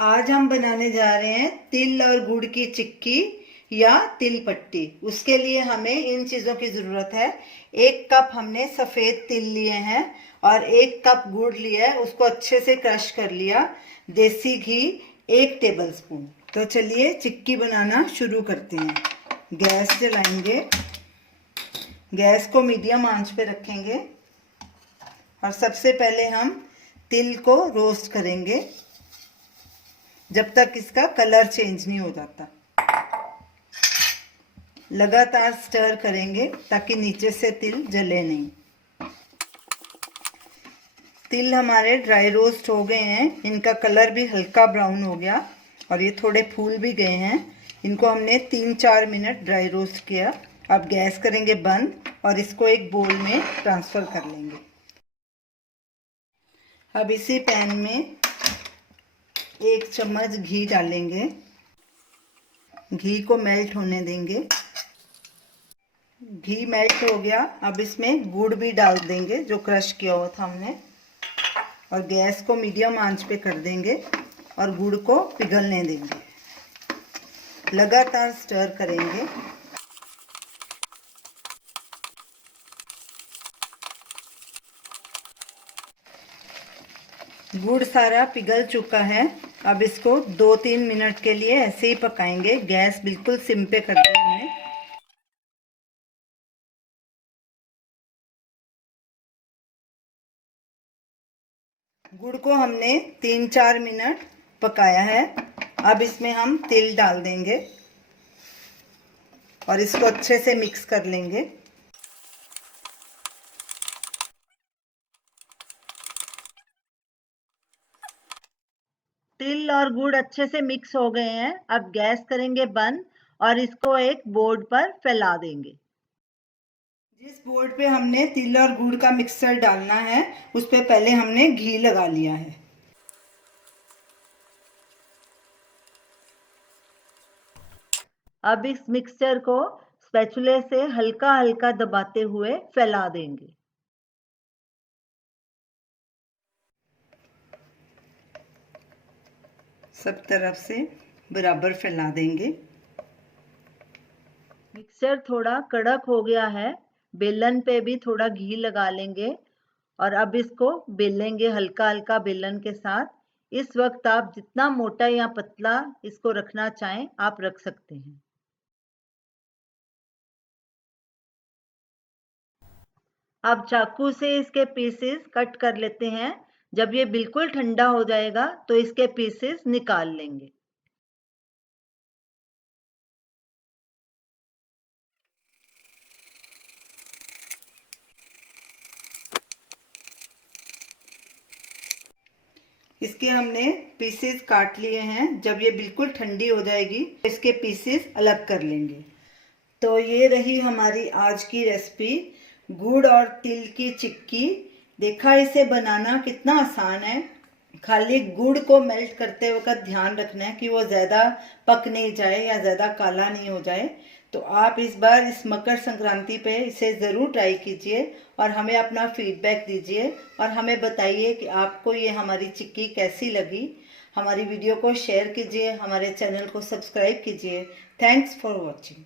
आज हम बनाने जा रहे हैं तिल और गुड़ की चिक्की या तिल पट्टी। उसके लिए हमें इन चीज़ों की ज़रूरत है। 1 कप हमने सफ़ेद तिल लिए हैं और 1 कप गुड़ लिया है, उसको अच्छे से क्रश कर लिया। देसी घी 1 टेबलस्पून। तो चलिए चिक्की बनाना शुरू करते हैं। गैस जलाएंगे, गैस को मीडियम आंच पे रखेंगे और सबसे पहले हम तिल को रोस्ट करेंगे जब तक इसका कलर चेंज नहीं हो जाता। लगातार स्टर करेंगे ताकि नीचे से तिल जले नहीं। तिल हमारे ड्राई रोस्ट हो गए हैं, इनका कलर भी हल्का ब्राउन हो गया और ये थोड़े फूल भी गए हैं। इनको हमने 3-4 मिनट ड्राई रोस्ट किया। अब गैस करेंगे बंद और इसको एक बोल में ट्रांसफ़र कर लेंगे। अब इसी पैन में 1 चम्मच घी डालेंगे। घी को मेल्ट होने देंगे। घी मेल्ट हो गया। अब इसमें गुड़ भी डाल देंगे जो क्रश किया हुआ था हमने, और गैस को मीडियम आंच पे कर देंगे और गुड़ को पिघलने देंगे। लगातार स्टर करेंगे। गुड़ सारा पिघल चुका है। अब इसको 2-3 मिनट के लिए ऐसे ही पकाएंगे। गैस बिल्कुल सिम पे कर दें हमने। गुड़ को हमने 3-4 मिनट पकाया है। अब इसमें हम तिल डाल देंगे और इसको अच्छे से मिक्स कर लेंगे। तिल और गुड़ अच्छे से मिक्स हो गए हैं। अब गैस करेंगे बंद और इसको एक बोर्ड पर फैला देंगे। जिस बोर्ड पे हमने तिल और गुड़ का मिक्सचर डालना है उस पे पहले हमने घी लगा लिया है। अब इस मिक्सचर को स्पैचुले से हल्का हल्का दबाते हुए फैला देंगे। सब तरफ से बराबर फैला देंगे। मिक्सचर थोड़ा कड़क हो गया है। बेलन पे भी थोड़ा घी लगा लेंगे और अब इसको बेलेंगे हल्का हल्का बेलन के साथ। इस वक्त आप जितना मोटा या पतला इसको रखना चाहें आप रख सकते हैं। अब चाकू से इसके पीसेस कट कर लेते हैं। जब ये बिल्कुल ठंडा हो जाएगा तो इसके पीसेस निकाल लेंगे। इसके हमने पीसेस काट लिए हैं। जब ये बिल्कुल ठंडी हो जाएगी तो इसके पीसेस अलग कर लेंगे। तो ये रही हमारी आज की रेसिपी, गुड़ और तिल की चिक्की। देखा इसे बनाना कितना आसान है। खाली गुड़ को मेल्ट करते वक्त ध्यान रखना है कि वो ज़्यादा पक नहीं जाए या ज़्यादा काला नहीं हो जाए। तो आप इस बार इस मकर संक्रांति पे इसे ज़रूर ट्राई कीजिए और हमें अपना फीडबैक दीजिए और हमें बताइए कि आपको ये हमारी चिक्की कैसी लगी। हमारी वीडियो को शेयर कीजिए, हमारे चैनल को सब्सक्राइब कीजिए। Thanks for watching.